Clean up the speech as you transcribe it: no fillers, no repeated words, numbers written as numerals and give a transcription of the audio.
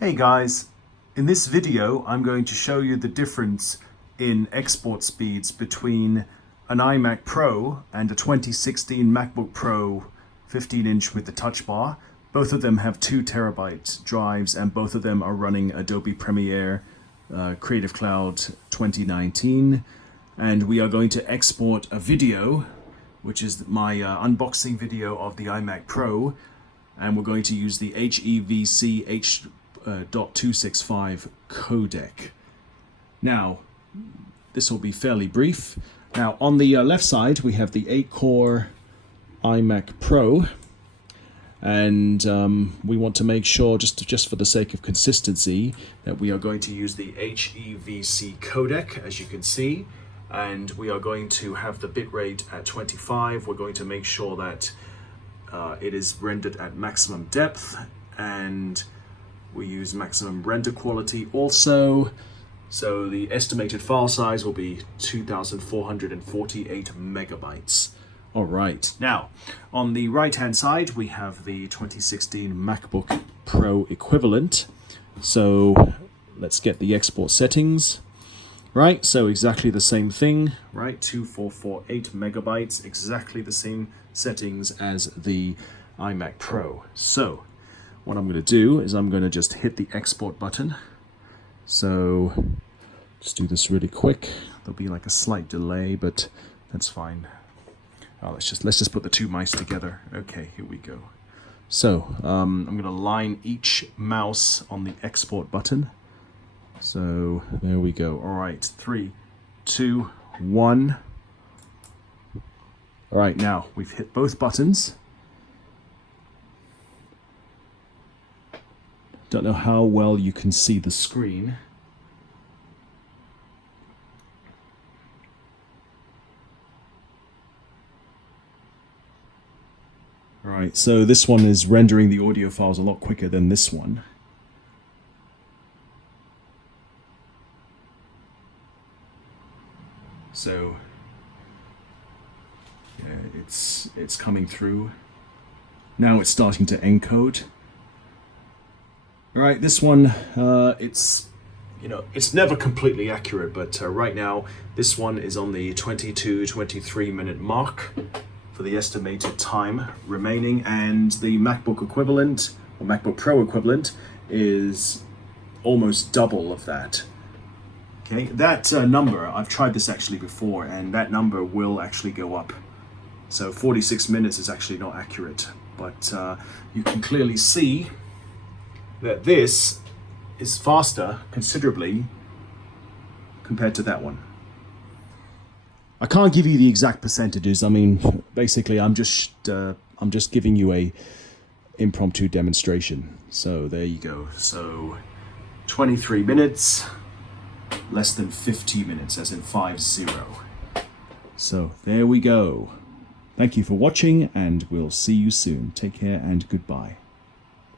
Hey guys, in this video I'm going to show you the difference in export speeds between an iMac Pro and a 2016 MacBook Pro 15-inch with the touch bar. Both of them have 2 terabyte drives and both of them are running Adobe Premiere Creative Cloud 2019, and we are going to export a video, which is my unboxing video of the iMac Pro, and we're going to use the HEVC H.265 codec. Now, this will be fairly brief. Now, on the left side, we have the 8-core iMac Pro, and we want to make sure, just for the sake of consistency, that we are going to use the HEVC codec, as you can see, and we are going to have the bitrate at 25. We're going to make sure that it is rendered at maximum depth, and we use maximum render quality also. So the estimated file size will be 2,448 megabytes. All right, now on the right hand side we have the 2016 MacBook Pro equivalent. So let's get the export settings. Right, so exactly the same thing, right? 2,448 megabytes, exactly the same settings as the iMac Pro. So what I'm going to do is I'm going to just hit the export button. So just do this really quick. There'll be like a slight delay, but that's fine. Oh, let's just put the 2 mice together. Okay, here we go. So I'm going to line each mouse on the export button. So there we go. All right, 3, 2, 1. All right, now we've hit both buttons. Don't know how well you can see the screen. All right, so this one is rendering the audio files a lot quicker than this one. So yeah, it's coming through. Now it's starting to encode. All right, this one, it's never completely accurate, but right now this one is on the 23 minute mark for the estimated time remaining, and the MacBook equivalent, or MacBook Pro equivalent, is almost double of that. Okay, that number, I've tried this actually before, and that number will actually go up. So 46 minutes is actually not accurate, but you can clearly see that this is faster considerably compared to that one. I can't give you the exact percentages. I mean, basically, I'm just giving you a impromptu demonstration. So there you go. So 23 minutes, less than 50 minutes, as in 50. So there we go. Thank you for watching, and we'll see you soon. Take care and goodbye.